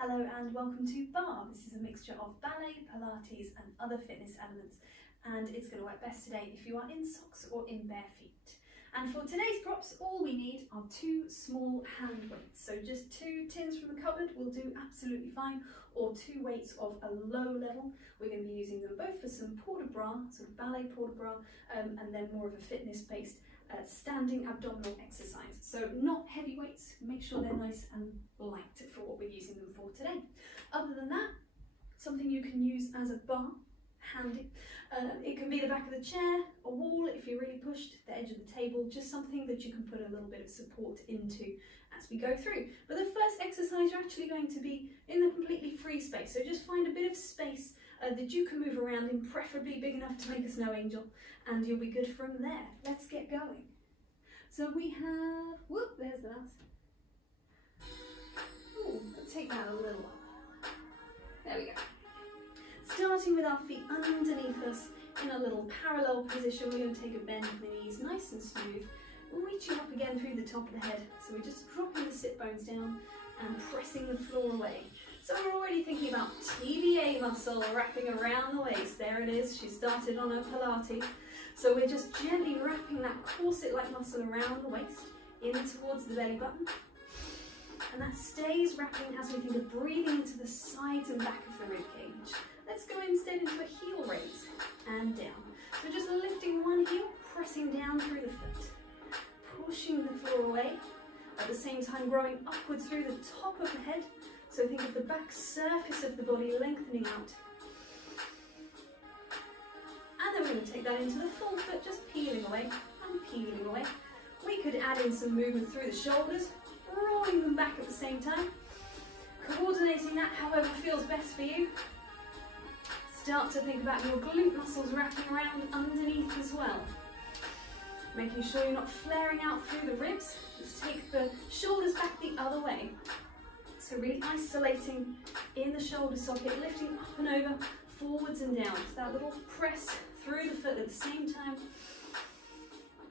Hello and welcome to Barre. This is a mixture of ballet, Pilates and other fitness elements, and it's going to work best today if you are in socks or in bare feet. And for today's props, all we need are two small hand weights. So just two tins from the cupboard will do absolutely fine, or two weights of a low level. We're going to be using them both for some port de bras, sort of ballet port de bras, and then more of a fitness-based standing abdominal exercise. So not heavy weights, make sure they're nice and light for what we're using them for today. Other than that, something you can use as a bar, handy. It can be the back of the chair, a wall if you're really pushed, the edge of the table, just something that you can put a little bit of support into as we go through. But the first exercise, you're actually going to be in the completely free space. So just find a bit of space that you can move around in, preferably big enough to make a snow angel, and you'll be good from there. Let's get going. So we have, whoop, there's the mouse. Ooh, let's take that a little up. There we go. Starting with our feet underneath us in a little parallel position, we're going to take a bend of the knees, nice and smooth, reaching up again through the top of the head. So we're just dropping the sit bones down and pressing the floor away. So we're already thinking about TVA muscle wrapping around the waist. There it is, she started on her Pilates. So we're just gently wrapping that corset-like muscle around the waist, in towards the belly button. And that stays wrapping as we think of breathing into the sides and back of the rib cage. Let's go instead into a heel raise and down. So just lifting one heel, pressing down through the foot, pushing the floor away, at the same time growing upwards through the top of the head. So think of the back surface of the body lengthening out. And then we're going to take that into the full foot, just peeling away and peeling away. We could add in some movement through the shoulders, rolling them back at the same time. Coordinating that however feels best for you. Start to think about your glute muscles wrapping around underneath as well. Making sure you're not flaring out through the ribs. Just take the shoulders back the other way. So really isolating in the shoulder socket, lifting up and over, forwards and down. Just that little press through the foot at the same time.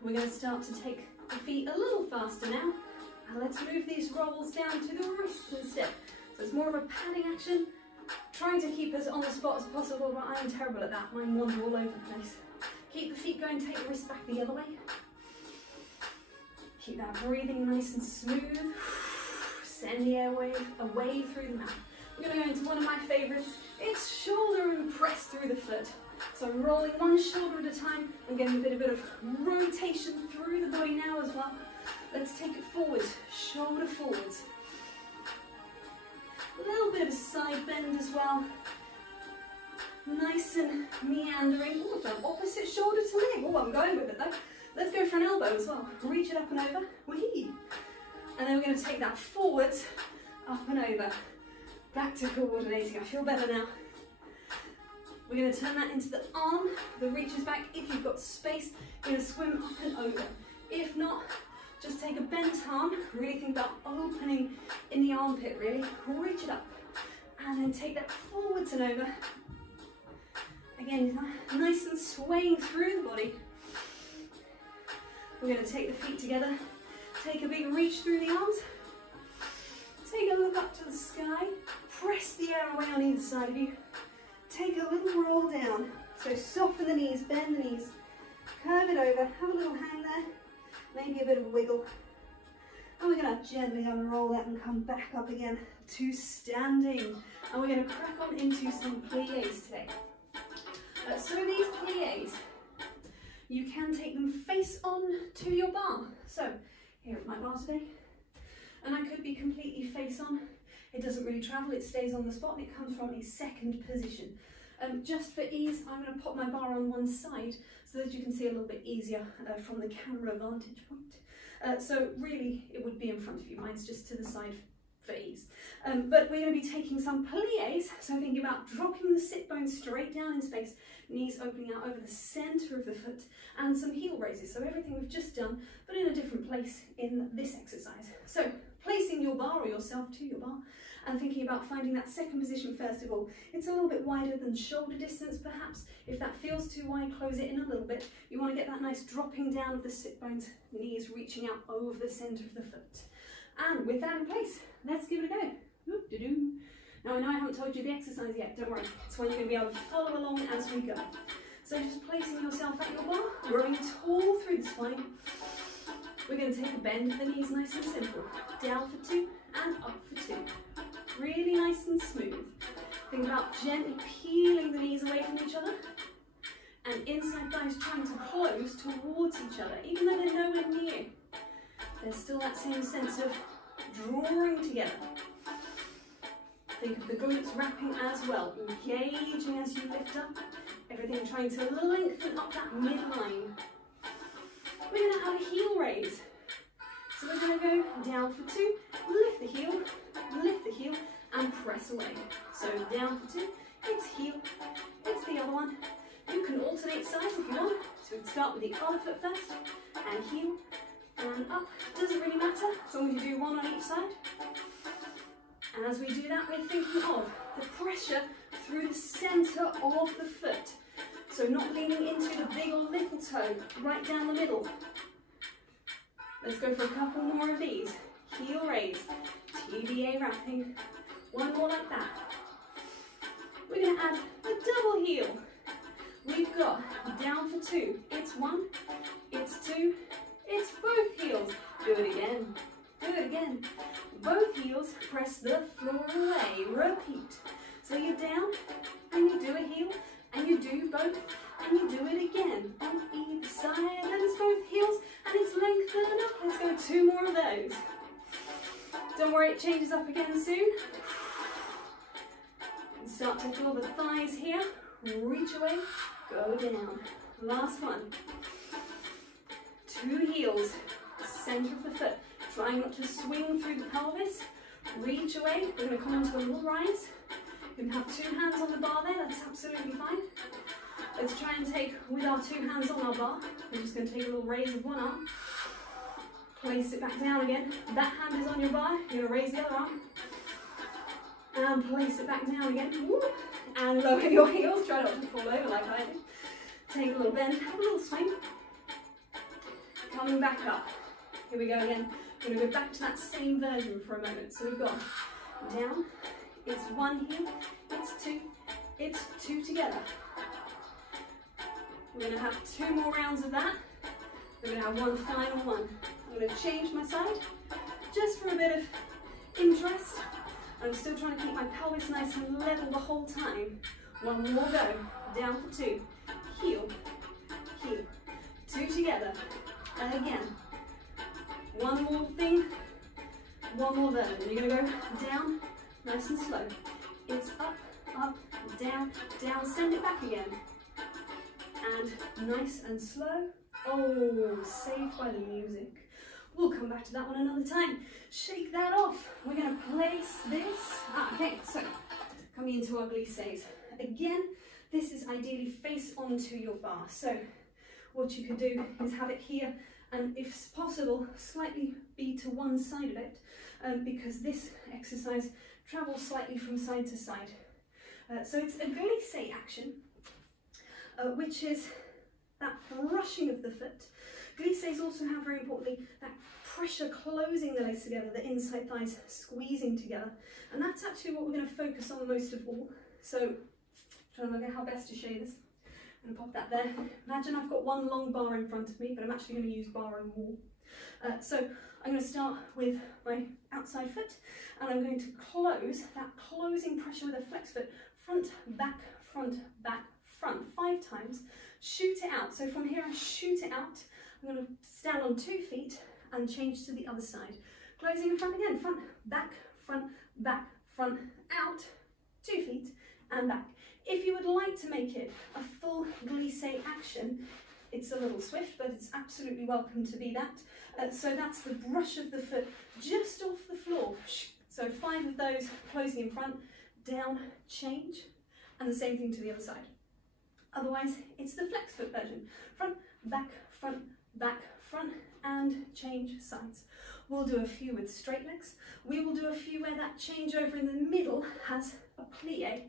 We're going to start to take the feet a little faster now. And let's move these rolls down to the wrists instead. So it's more of a padding action, trying to keep us on the spot as possible, but I am terrible at that. Mine wander all over the place. Keep the feet going, take the wrists back the other way. Keep that breathing nice and smooth. Send the airway away through the mouth. We're going to go into one of my favourites. It's shoulder and press through the foot. So I'm rolling one shoulder at a time. I'm getting a bit of rotation through the body now as well. Let's take it forward, shoulder forwards. A little bit of a side bend as well. Nice and meandering. Oh, I've done opposite shoulder to leg. Oh, I'm going with it though. Let's go for an elbow as well. Reach it up and over. Whee! And then we're going to take that forwards, up and over. Back to coordinating. I feel better now. We're going to turn that into the arm. The reaches back. If you've got space, you're going to swim up and over. If not, just take a bent arm. Really think about opening in the armpit, really. Reach it up. And then take that forwards and over. Again, nice and swaying through the body. We're going to take the feet together. Take a big reach through the arms. Take a look up to the sky. Press the air away on either side of you. Take a little roll down. So soften the knees, bend the knees. Curve it over. Have a little hang there. Maybe a bit of a wiggle. And we're going to gently unroll that and come back up again to standing. And we're going to crack on into some pliés today. So these pliés, you can take them face on to your bar. So here is my bar today. And I could be completely face on. It doesn't really travel, it stays on the spot and it comes from a second position. Just for ease, I'm going to pop my bar on one side so that you can see a little bit easier from the camera vantage point. So really it would be in front of you, mine's just to the side for ease. But we're going to be taking some pliés, so thinking about dropping the sit bones straight down in space, knees opening out over the centre of the foot, and some heel raises. So everything we've just done, but in a different place in this exercise. So placing your bar or yourself to your bar, and thinking about finding that second position first of all. It's a little bit wider than shoulder distance perhaps. If that feels too wide, close it in a little bit. You want to get that nice dropping down of the sit bones, knees reaching out over the centre of the foot. And with that in place, let's give it a go. Whoop-de-doo. Now I know I haven't told you the exercise yet, don't worry. It's one you're going to be able to follow along as we go. So just placing yourself at your bar, growing tall through the spine. We're going to take a bend of the knees, nice and simple. Down for 2 and up for 2. Really nice and smooth. Think about gently peeling the knees away from each other. And inside thighs trying to close towards each other, even though they're nowhere near. There's still that same sense of drawing together. Think of the glutes wrapping as well, engaging as you lift up. Everything trying to lengthen up that midline. We're going to add a heel raise. So we're going to go down for 2, lift the heel, and press away. So down for 2, it's heel, it's the other one. You can alternate sides if you want. So we'd start with the other foot first, and heel, and up. Doesn't really matter, as long as you do one on each side. And as we do that, we're thinking of the pressure through the centre of the foot. So not leaning into the big or little toe, right down the middle. Let's go for a couple more of these. Heel raise, TBA wrapping. One more like that. We're going to add a double heel. We've got down for 2. It's 1, it's 2, it's both heels. Do it again. Do it again. Both heels, press the floor away. Repeat. So you're down, and you do a heel, and you do both, and you do it again. On either side, and it's both heels, and it's lengthened up. Let's go 2 more of those. Don't worry, it changes up again soon. And start to feel the thighs here. Reach away, go down. Last one. 2 heels, center of the foot. Trying not to swing through the pelvis. Reach away. We're going to come onto a little rise. You can have 2 hands on the bar there. That's absolutely fine. Let's try and take, with our 2 hands on our bar, we're just going to take a little raise of one arm. Place it back down again. That hand is on your bar. You're going to raise the other arm. And place it back down again. Woo. And lower your heels. Try not to fall over like I did. Take a little bend. Have a little swing. Coming back up. Here we go again. We're going to go back to that same version for a moment. So we've got down, it's 1 heel, it's 2 together. We're going to have 2 more rounds of that. We're going to have one final one. I'm going to change my side just for a bit of interest. I'm still trying to keep my pelvis nice and level the whole time. One more go. Down for 2. Heel, heel. 2 together. And again. One more thing, one more version. You're going to go down, nice and slow. It's up, up, down, down, send it back again. And nice and slow. Oh, saved by the music. We'll come back to that one another time. Shake that off. We're going to place this. Okay, so coming into our glissades. Again, this is ideally face onto your bar. So what you could do is have it here, and if possible, slightly be to one side of it, because this exercise travels slightly from side to side. So it's a glissade action, which is that brushing of the foot. Glissades also have, very importantly, that pressure closing the legs together, the inside thighs squeezing together. And that's actually what we're going to focus on most of all. So, trying to look at how best to show you this. I'm going to pop that there. Imagine I've got one long bar in front of me, but I'm actually going to use bar and wall. So I'm going to start with my outside foot, and I'm going to close that closing pressure with a flex foot, front, back, front, back, front, 5 times. Shoot it out. So from here I shoot it out. I'm going to stand on 2 feet and change to the other side. Closing in front again, front, back, front, out, 2 feet and back. If you would like to make it a full glissade action, it's a little swift, but it's absolutely welcome to be that. So that's the brush of the foot just off the floor. So 5 of those, closing in front, down, change, and the same thing to the other side. Otherwise, it's the flex foot version. Front, back, front, and change sides. We'll do a few with straight legs. We will do a few where that change over in the middle has a plie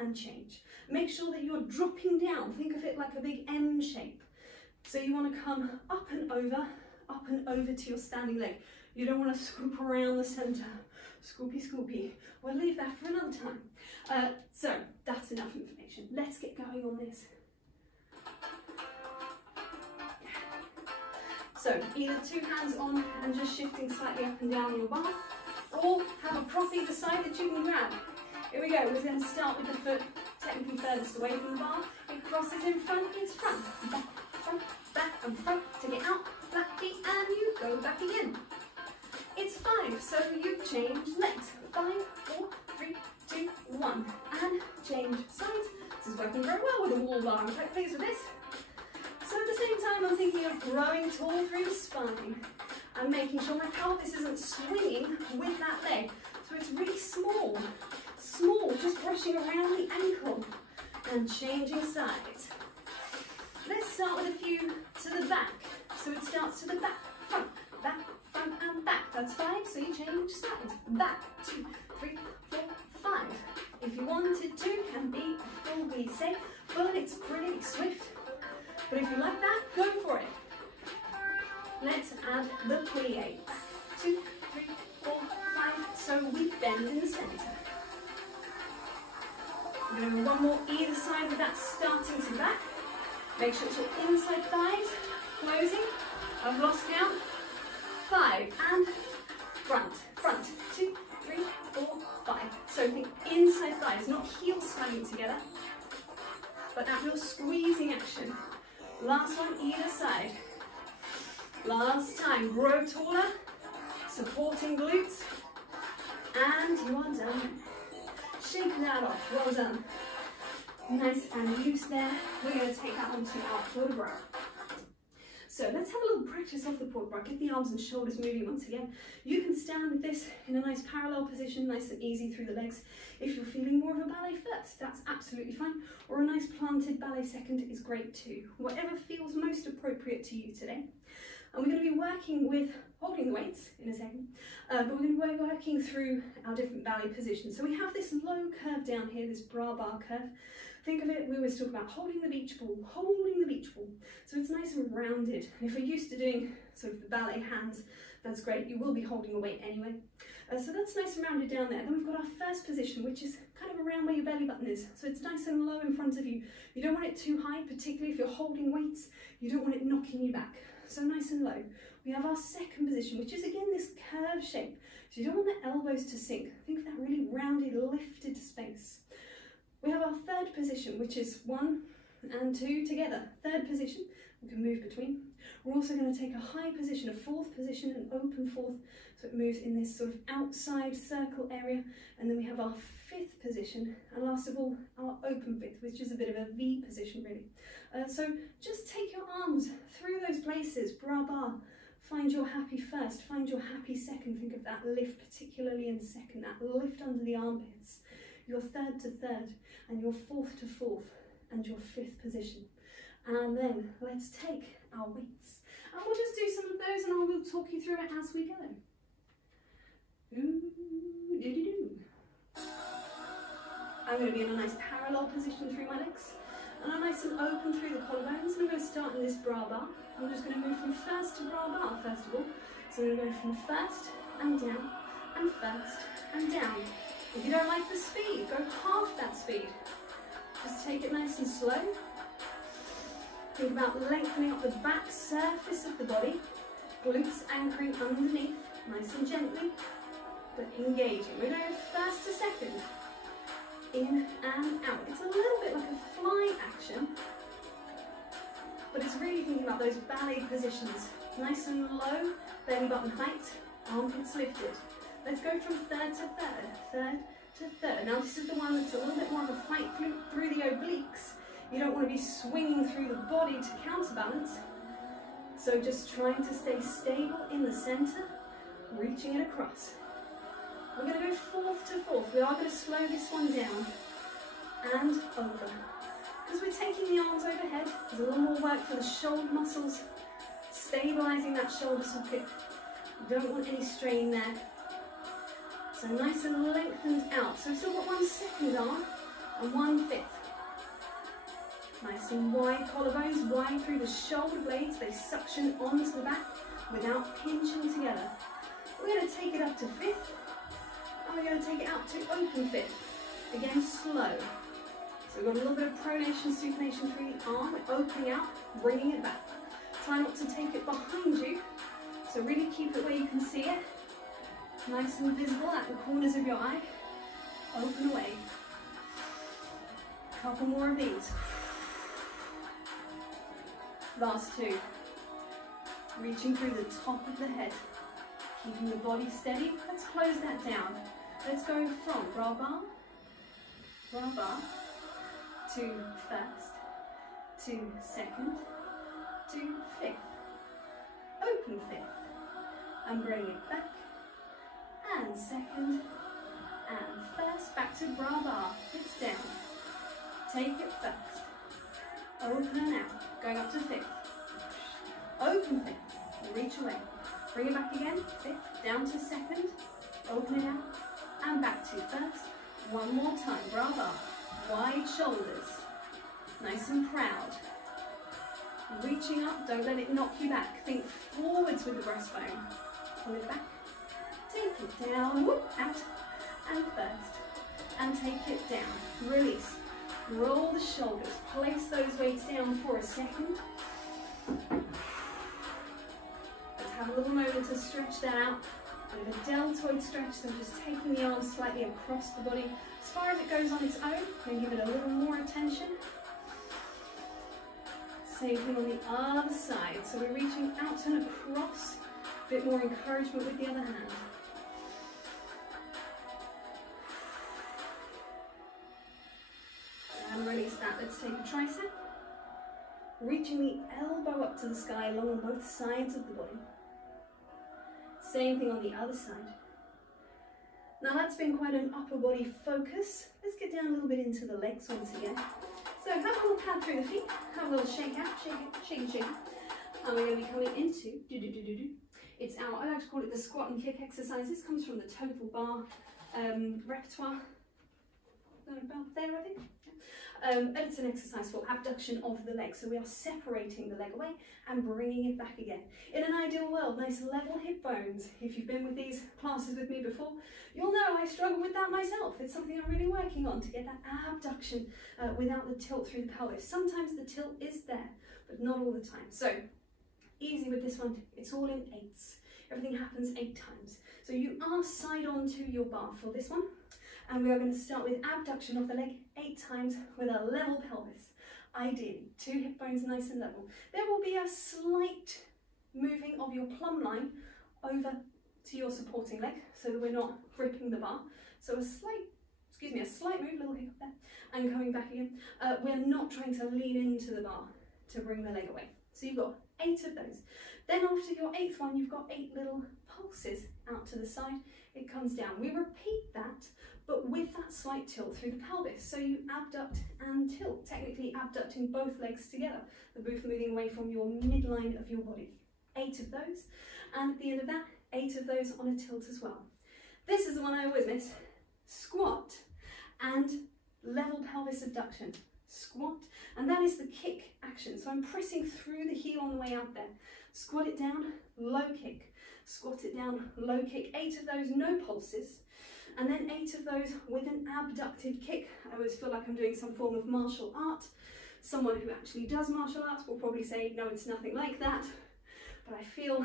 and change. Make sure that you're dropping down. Think of it like a big M shape. So you want to come up and over, up and over to your standing leg. You don't want to scoop around the center. Scoopy, scoopy. We'll leave that for another time. So that's enough information. Let's get going on this. So either two hands on and just shifting slightly up and down your bar, or have a prop either side that you can grab. Here we go. We're going to start with the foot technically furthest away from the bar. It crosses in front, it's front, back and front. Take it out, flat feet, and you go back again. It's 5, so you change legs. 5, 4, 3, 2, 1, and change sides. This is working very well with a wall bar. I'm quite pleased with this. So at the same time, I'm thinking of growing tall through the spine and making sure my pelvis isn't swinging with that leg. So it's really small, just brushing around the ankle and changing sides. Let's start with a few to the back. So it starts to the back, front, and back. That's 5, so you change sides. Back, 2, 3, 4, 5. If you wanted to, can be a full glissade, but it's pretty swift. But if you like that, go for it. Let's add the plie. 2, 3, 4, 5. So we bend in the center. We're going to do one more either side with that starting to the back. Make sure it's your inside thighs closing. I've lost count. 5 and front, 2, 3, 4, 5. So think inside thighs, not heels slamming together, but that real squeezing action. Last one, either side. Last time, grow taller, supporting glutes, and you are done. Shake that off, well done. Nice and loose there. We're going to take that onto our Total Barre. So let's have a little practice off the Total Barre. Get the arms and shoulders moving once again. You can stand with this in a nice parallel position, nice and easy through the legs. If you're feeling more of a ballet first, that's absolutely fine. Or a nice planted ballet second is great too. Whatever feels most appropriate to you today. And we're going to be working with holding the weights in a second, but we're going to be working through our different ballet positions. So we have this low curve down here, this bra bar curve. Think of it, we always talk about holding the beach ball, holding the beach ball. So it's nice and rounded. And if we're used to doing sort of the ballet hands, that's great. You will be holding a weight anyway. So that's nice and rounded down there. Then we've got our first position, which is kind of around where your belly button is. So it's nice and low in front of you. You don't want it too high, particularly if you're holding weights. You don't want it knocking you back. So nice and low. We have our second position, which is again this curve shape. So you don't want the elbows to sink. Think of that really rounded, lifted space. We have our third position, which is 1 and 2 together. Third position, we can move between. We're also going to take a high position, a fourth position, an open fourth, so it moves in this sort of outside circle area. And then we have our fifth position, and last of all, our open fifth, which is a bit of a V position really. So just take your arms through those places, bra bar. Find your happy first, find your happy second. Think of that lift, particularly in second, that lift under the armpits. Your third to third, and your fourth to fourth, and your fifth position. And then let's take our weights. And we'll just do some of those and I will talk you through it as we go. I'm going to be in a nice parallel position through my legs. And I'm nice and open through the collarbones. And I'm going to start in this bra bar. I'm just going to move from first to bra bar first of all. So I'm going to go from first and down, and first and down. If you don't like the speed, go half that speed. Just take it nice and slow. Think about lengthening up the back surface of the body, glutes anchoring underneath, nice and gently, but engaging. We're going first to second, in and out. It's a little bit like a fly action, but it's really thinking about those ballet positions. Nice and low, belly button height, armpits lifted. Let's go from third to third, third to third. Now this is the one that's a little bit more of a fight through the obliques. You don't want to be swinging through the body to counterbalance. So just trying to stay stable in the center, reaching it across. We're going to go fourth to fourth. We are going to slow this one down and over. Because we're taking the arms overhead, there's a little more work for the shoulder muscles, stabilizing that shoulder socket. You don't want any strain there. So nice and lengthened out. So we've still got one second arm and one fifth. Nice and wide collarbones, wide through the shoulder blades. They suction onto the back. without pinching together. We're going to take it up to fifth, and we're going to take it out to open fifth. Again, slow. So we've got a little bit of pronation, supination through the arm, opening out, bringing it back. Try not to take it behind you, so really keep it where you can see it. Nice and visible at the corners of your eye. Open away. Couple more of these. Last two. Reaching through the top of the head. Keeping the body steady. Let's close that down. Let's go from bra bar, to first, to second, to fifth. Open fifth. And bring it back. And second, and first. Back to bra bar. Hips down. Take it first. Open and out. Going up to fifth. Open fifth. Reach away. Bring it back again. Fifth. Down to second. Open it out. And back to first. One more time. Bra bar. Wide shoulders. Nice and proud. Reaching up. Don't let it knock you back. Think forwards with the breastbone. Pull it back. Take it down. Whoop, out. And first. And take it down. Release. Roll the shoulders, place those weights down for a second. Let's have a little moment to stretch that out. And a deltoid stretch, so just taking the arms slightly across the body. As far as it goes on its own, and give it a little more attention. Same thing on the other side. So we're reaching out and across, a bit more encouragement with the other hand. And release that. Let's take a tricep. Reaching the elbow up to the sky along on both sides of the body. Same thing on the other side. Now that's been quite an upper body focus. Let's get down a little bit into the legs once again. So have a little pad through the feet. Have a little shake out, shake it. And we're going to be coming into It's our, I like to call it the squat and kick exercise. This comes from the Total Barre repertoire. About there, I think. And it's an exercise for abduction of the leg. So we are separating the leg away and bringing it back again. In an ideal world, nice level hip bones. If you've been with these classes with me before, you'll know I struggle with that myself. It's something I'm really working on to get that abduction without the tilt through the pelvis. Sometimes the tilt is there, but not all the time. So easy with this one. It's all in 8s. Everything happens 8 times. So you are side on to your bar for this one. And we are going to start with abduction of the leg 8 times with a level pelvis. Ideally, 2 hip bones nice and level. There will be a slight moving of your plumb line over to your supporting leg so that we're not gripping the bar. So a slight move, little hiccup there, and coming back again. We're not trying to lean into the bar to bring the leg away. So you've got 8 of those. Then after your 8th one, you've got 8 little pulses out to the side. It comes down. We repeat that, but with that slight tilt through the pelvis. So you abduct and tilt, technically abducting both legs together. The both moving away from your midline of your body. 8 of those. And at the end of that, 8 of those on a tilt as well. This is the one I always miss. Squat and level pelvis abduction. Squat, and that is the kick action. So I'm pressing through the heel on the way out there. Squat it down, low kick. Squat it down, low kick. 8 of those, no pulses. And then 8 of those with an abducted kick. I always feel like I'm doing some form of martial art. Someone who actually does martial arts will probably say, no, it's nothing like that. But I feel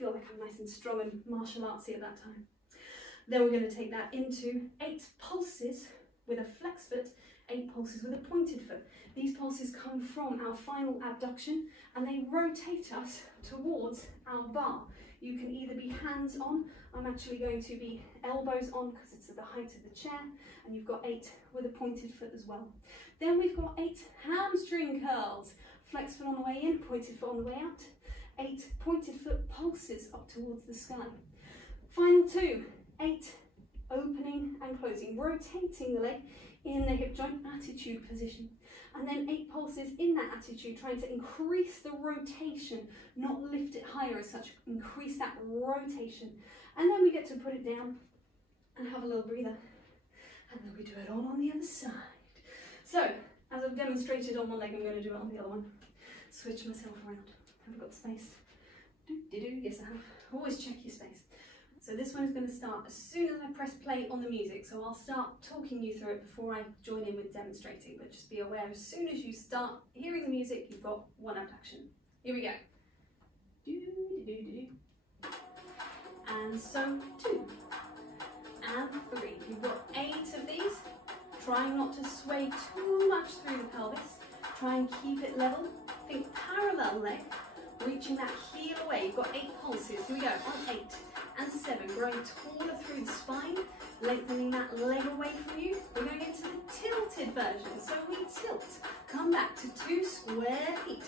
like I'm nice and strong and martial artsy at that time. Then we're going to take that into 8 pulses with a flex foot, 8 pulses with a pointed foot. These pulses come from our final abduction and they rotate us towards our bar. You can either be hands on. I'm actually going to be elbows on because it's at the height of the chair, and you've got 8 with a pointed foot as well. Then we've got 8 hamstring curls. Flex foot on the way in, pointed foot on the way out. 8 pointed foot pulses up towards the sky. Final 2, 8 opening and closing, rotating the leg in the hip joint attitude position. And then 8 pulses in that attitude, trying to increase the rotation, not lift it higher as such, increase that rotation. And then we get to put it down and have a little breather. And then we do it all on the other side. So, as I've demonstrated on one leg, I'm going to do it on the other one. Switch myself around. Have I got space? Yes, I have. Always check your space. So this one is going to start as soon as I press play on the music. So I'll start talking you through it before I join in with demonstrating. But just be aware, as soon as you start hearing the music, you've got one abduction. Here we go. And so 2 and 3. You've got 8 of these. Trying not to sway too much through the pelvis. Try and keep it level. Think parallel leg, reaching that heel away. You've got 8 pulses. Here we go. On 8 and 7. Growing taller through the spine, lengthening that leg away from you. We're going into the tilted version. So we tilt. Come back to 2 square feet.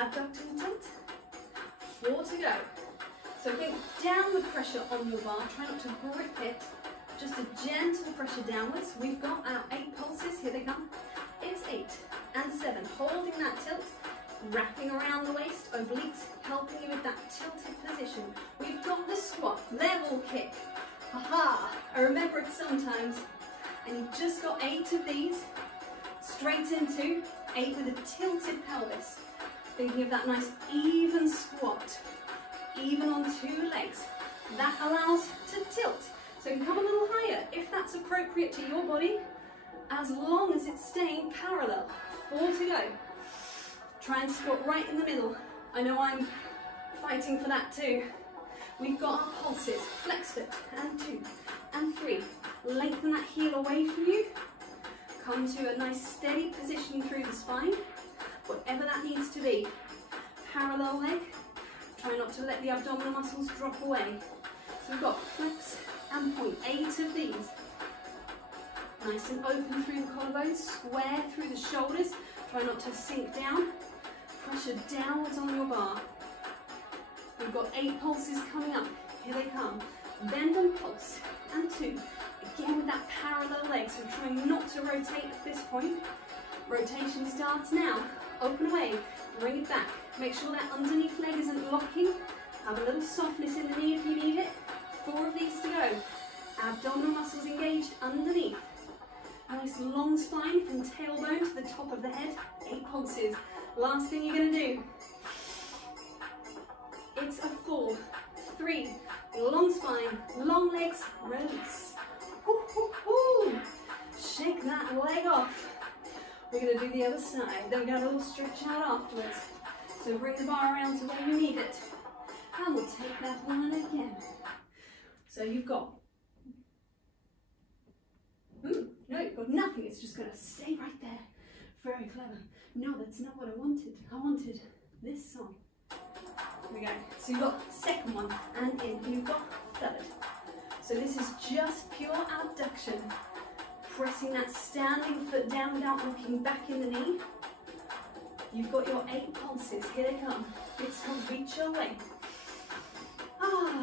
Abduct and tilt. 4 to go. So think downward pressure on your bar. Try not to grip it. Just a gentle pressure downwards. We've got our 8 pulses. Here they come. It's 8 and 7. Holding that tilt. Wrapping around the waist. Obliques helping you with that tilted position. We've got the squat. Level kick. Aha! I remember it sometimes. And you've just got 8 of these. Straight into 8 with a tilted pelvis. Thinking of that nice even squat. Even on 2 legs. That allows to tilt. So you can come a little higher if that's appropriate to your body, as long as it's staying parallel. 4 to go. Try and squat right in the middle. I know I'm fighting for that too. We've got our pulses. Flex foot. And 2 and 3. Lengthen that heel away from you. Come to a nice steady position through the spine, whatever that needs to be. Parallel leg. Try not to let the abdominal muscles drop away. So we've got flex and point. 8 of these. Nice and open through the collarbones, square through the shoulders. Try not to sink down. Pressure downwards on your bar. We've got 8 pulses coming up. Here they come. Bend and pulse. And 2. Again with that parallel leg, so trying not to rotate at this point. Rotation starts now. Open away. Bring it back. Make sure that underneath leg isn't locking. Have a little softness in the knee if you need it. 4 of these to go. Abdominal muscles engaged underneath. Nice long spine from tailbone to the top of the head. 8 pulses. Last thing you're going to do. It's a 4, 3, long spine, long legs, release. Woo, woo, woo. Shake that leg off. We're going to do the other side. Then we're going to have a little stretch out afterwards. So bring the bar around to where you need it. And we'll take that one again. So you've got, no, you've got nothing. It's just going to stay right there. Very clever. No, that's not what I wanted. I wanted this song. Here we go. So you've got second one and in. And you've got third. So this is just pure abduction. Pressing that standing foot down without looking back in the knee. You've got your 8 pulses. Here they come. It's called reach your way.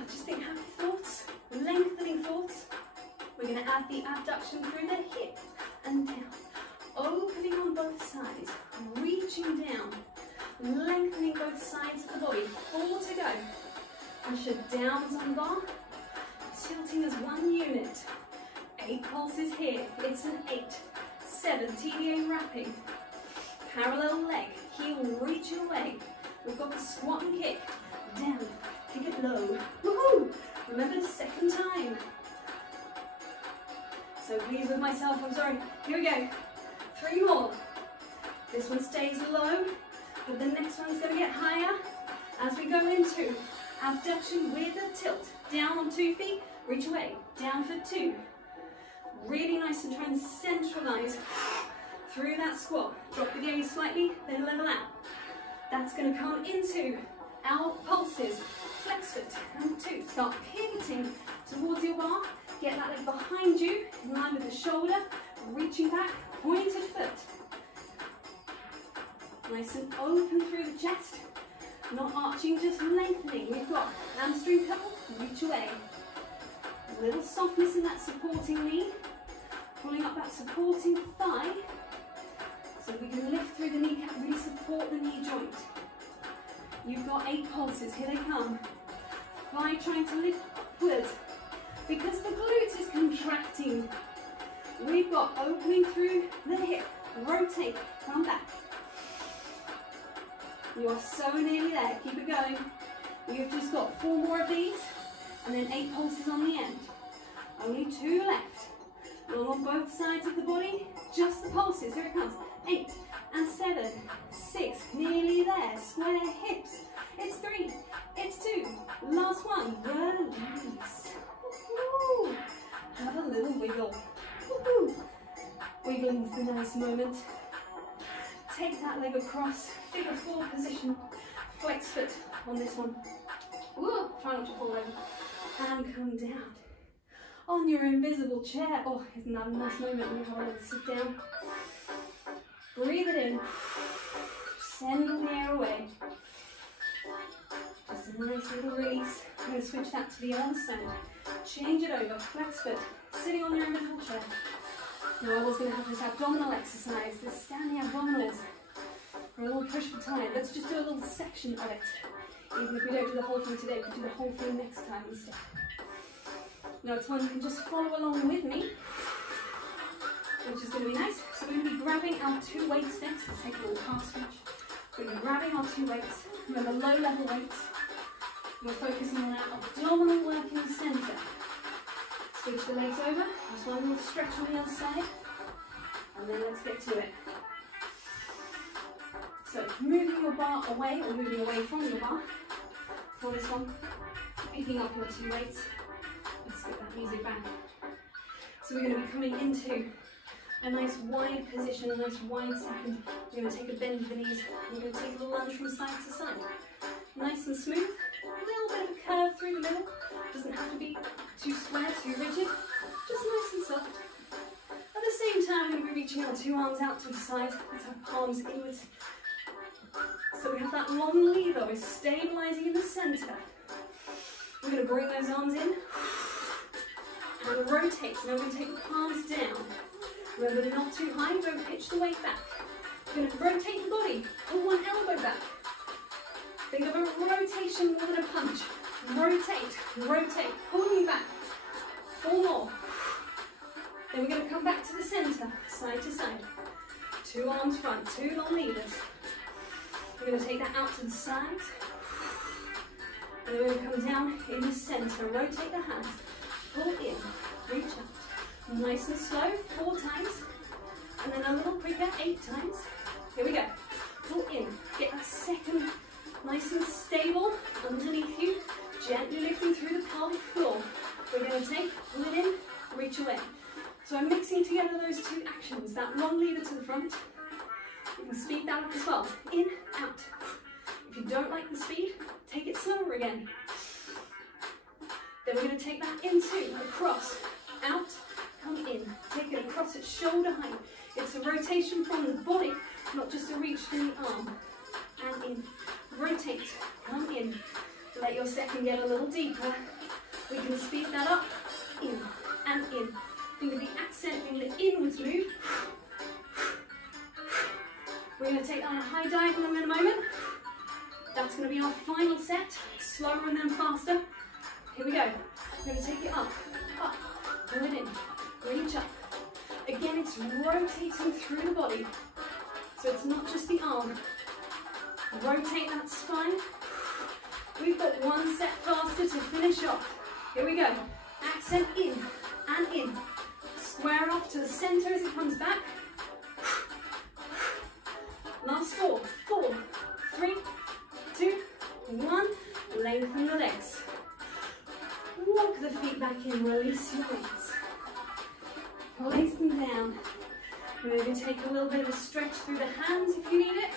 Just think happy thoughts, lengthening thoughts. We're going to add the abduction through the hip and down. Opening on both sides, reaching down, lengthening both sides of the body. 4 to go. Pressure downwards on the bar, tilting as one unit. 8 pulses here. It's an 8, 7, TBA wrapping. Parallel leg, heel reach away. We've got the squat and kick. Down, kick it low. Woohoo! Remember the second time. So pleased with myself, I'm sorry. Here we go. 3 more. This one stays low, but the next one's going to get higher as we go into abduction with a tilt. Down on 2 feet, reach away. Down for 2. Really nice and try and centralize through that squat. Drop the gaze slightly, then level out. That's going to come into our pulses. Flex foot and 2. Start pivoting towards your bar. Get that leg behind you, in line with the shoulder. Reaching back, pointed foot. Nice and open through the chest. Not arching, just lengthening. We've got hamstring curl, reach away. A little softness in that supporting knee. Pulling up that supporting thigh. So we can lift through the kneecap, really support the knee joint. You've got 8 pulses, here they come. Thigh trying to lift upwards. Because the glute is contracting. We've got opening through the hip. Rotate, come back. You are so nearly there, keep it going. You've just got 4 more of these, and then 8 pulses on the end. Only 2 left. Long on both sides of the body, just the pulses. Here it comes. 8 and 7, 6, nearly there. Square hips. It's 3, it's 2. Last one. Release. Woo-hoo. Have a little wiggle. Woo-hoo. Wiggling's the nice moment. Take that leg across, figure 4 position. Flex foot on this one. Woo. Try not to fall over. And come down. On your invisible chair. Oh, isn't that a nice moment when you have a little sit down? Breathe it in. Send the air away. Just a nice little release. I'm going to switch that to the other side. Change it over. Flex foot. Sitting on your invisible chair. Now I was going to have this abdominal exercise, this standing abdominals. For a little push for time. Let's just do a little section of it. Even if we don't do the whole thing today, we can do the whole thing next time instead. Now it's one you can just follow along with me, which is going to be nice. So we're going to be grabbing our 2 weights next. Let's take a little calf stretch. We're going to be grabbing our 2 weights. Remember, low level weights. We're focusing on our abdominal working centre. Switch the legs over. Just one little stretch on the other side. And then let's get to it. So moving your bar away, or moving away from your bar for this one. Picking up your 2 weights. Let's get that music back. So we're going to be coming into a nice wide position, a nice wide second. We're going to take a bend of the knees. We're going to take a little lunge from side to side. Nice and smooth. A little bit of a curve through the middle. Doesn't have to be too square, too rigid. Just nice and soft. At the same time, we're going to be reaching our 2 arms out to the side. Let's have palms inwards. So we have that long lever. We're stabilizing in the center. We're going to bring those arms in. And rotate. Now we're going to take the palms down. Remember, not too high, don't pitch the weight back. We're going to rotate the body. Pull one elbow back. Think of a rotation more than a punch. Rotate, rotate, pulling back. 4 more. Then we're going to come back to the center, side to side. 2 arms front, 2 long levers. We're going to take that out to the sides. And then we're going to come down in the center. Rotate the hands. Pull in, reach out. Nice and slow, 4 times. And then a little quicker, 8 times. Here we go. Pull in, get that second nice and stable underneath you. Gently lifting through the pelvic floor. We're going to take, pull it in, reach away. So I'm mixing together those 2 actions. That long lever to the front. You can speed that up as well. In, out. If you don't like the speed, take it slower again. Then we're going to take that into, across, out, come in. Take it across its shoulder height. It's a rotation from the body, not just a reach through the arm. And in. Rotate, come in. Let your second get a little deeper. We can speed that up, in and in. Think of the accent being the inwards move. We're going to take on a high diagonal in a moment. That's going to be our final set, slower and then faster. Here we go. We're going to take it up, pull it in, reach up. Again, it's rotating through the body. So it's not just the arm. Rotate that spine. We've got 1 set faster to finish off. Here we go. Accent in and in. Square off to the center as it comes back. Last 4, 4, 3, 2, 1. Lengthen the legs. Walk the feet back in, release your weights. Place them down. We're going to take a little bit of a stretch through the hands if you need it.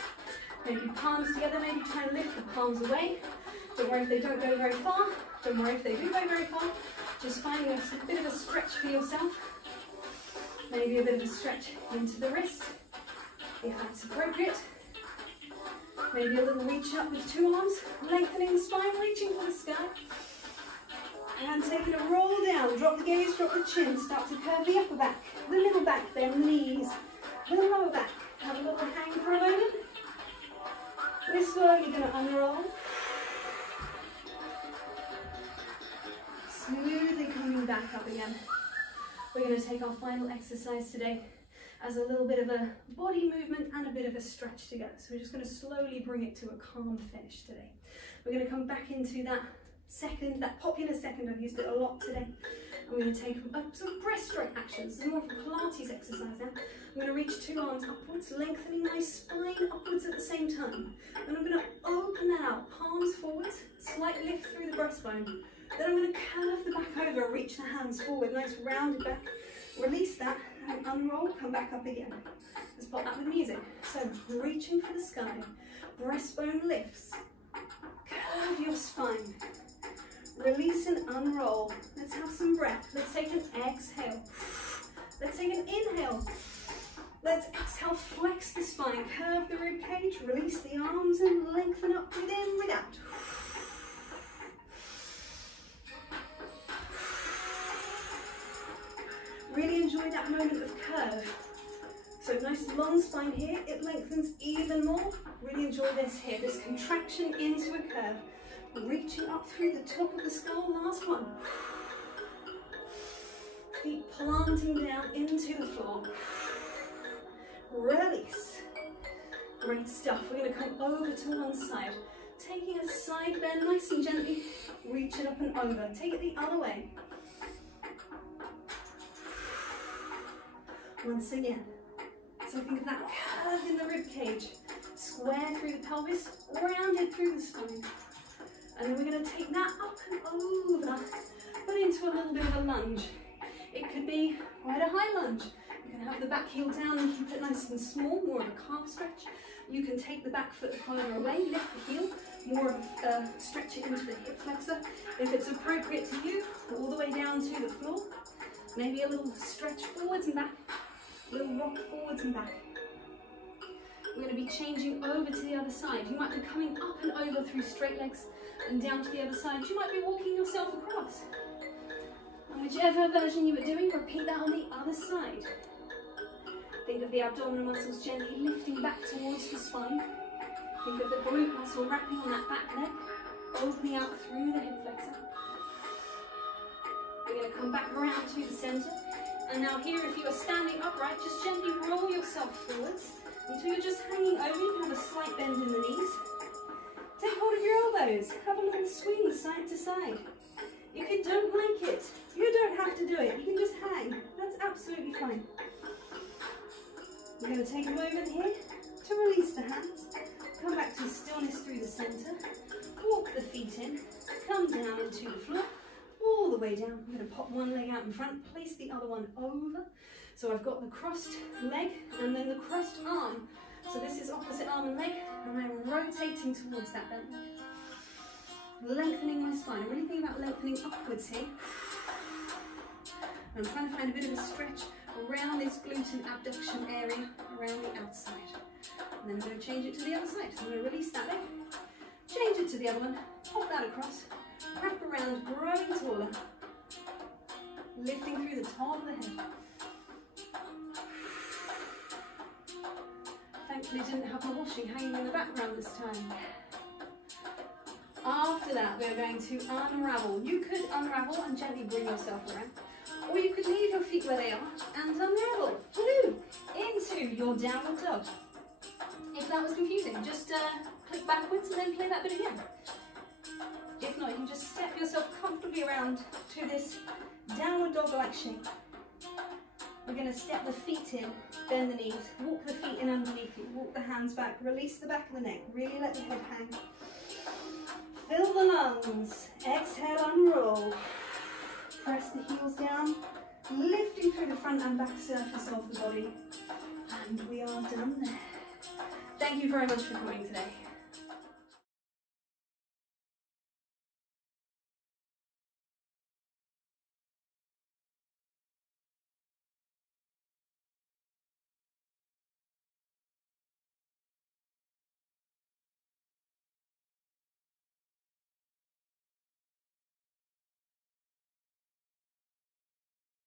Maybe palms together, maybe try and lift the palms away. Don't worry if they don't go very far. Don't worry if they do go very far. Just finding a bit of a stretch for yourself. Maybe a bit of a stretch into the wrist, if that's appropriate. Maybe a little reach up with 2 arms, lengthening the spine, reaching for the sky. And taking a roll down, drop the gaze, drop the chin, start to curve the upper back, the middle back, then the knees, the lower back. Have a little hang for a moment. We're slowly going to unroll. Smoothly coming back up again. We're going to take our final exercise today as a little bit of a body movement and a bit of a stretch together. So we're just going to slowly bring it to a calm finish today. We're going to come back into that second, that popular second. I've used it a lot today. I'm going to take some breaststroke actions. This is more of a Pilates exercise now. I'm going to reach 2 arms upwards, lengthening my spine upwards at the same time. Then I'm going to open that out, palms forwards, slight lift through the breastbone. Then I'm going to curve the back over, reach the hands forward, nice rounded back. Release that and unroll, come back up again. Let's pop that with music. So reaching for the sky, breastbone lifts, curve your spine. Release and unroll. Let's have some breath. Let's take an exhale. Let's take an inhale. Let's exhale, flex the spine, curve the rib cage, release the arms and lengthen up, breathe in, breathe out. Really enjoy that moment of curve. So nice long spine here, it lengthens even more. Really enjoy this here, this contraction into a curve. Reaching up through the top of the skull, last one. Feet planting down into the floor. Release. Great stuff. We're going to come over to one side. Taking a side bend nice and gently. Reach it up and over. Take it the other way. Once again. So think of that curve in the rib cage. Square through the pelvis, rounded through the spine. And then we're going to take that up and over, but into a little bit of a lunge. It could be quite a high lunge. You can have the back heel down and keep it nice and small, more of a calf stretch. You can take the back foot further away, lift the heel, more of a stretch it into the hip flexor. If it's appropriate to you, all the way down to the floor. Maybe a little stretch forwards and back, a little rock forwards and back. We're going to be changing over to the other side. You might be coming up and over through straight legs and down to the other side. You might be walking yourself across. And whichever version you were doing, repeat that on the other side. Think of the abdominal muscles gently lifting back towards the spine. Think of the glute muscle wrapping on that back leg, opening out through the hip flexor. We're going to come back around to the center. And now here, if you are standing upright, just gently roll yourself forwards until you're just hanging over. You can have a slight bend in the knees. Take hold of your elbows. Have a little swing side to side. If you don't like it, you don't have to do it. You can just hang. That's absolutely fine. We're going to take a moment here to release the hands. Come back to stillness through the center. Walk the feet in. Come down into the floor. All the way down. I'm going to pop one leg out in front. Place the other one over. So I've got the crossed leg and then the crossed arm. So this is opposite arm and leg, and I'm rotating towards that bend. Lengthening my spine. I'm really thinking about lengthening upwards here. I'm trying to find a bit of a stretch around this glute and abduction area, around the outside. And then I'm going to change it to the other side. So I'm going to release that leg, change it to the other one, pop that across, wrap around, growing taller, lifting through the top of the head. Thankfully didn't have my washing hanging in the background this time. After that, we're going to unravel. You could unravel and gently bring yourself around, or you could leave your feet where they are and unravel into your downward dog. If that was confusing, just click backwards and then play that bit again. If not, you can just step yourself comfortably around to this downward dog-like shape. We're going to step the feet in, bend the knees, walk the feet in underneath you, walk the hands back, release the back of the neck, really let the head hang. Fill the lungs, exhale, unroll. Press the heels down, lifting through the front and back surface of the body. And we are done there. Thank you very much for coming today.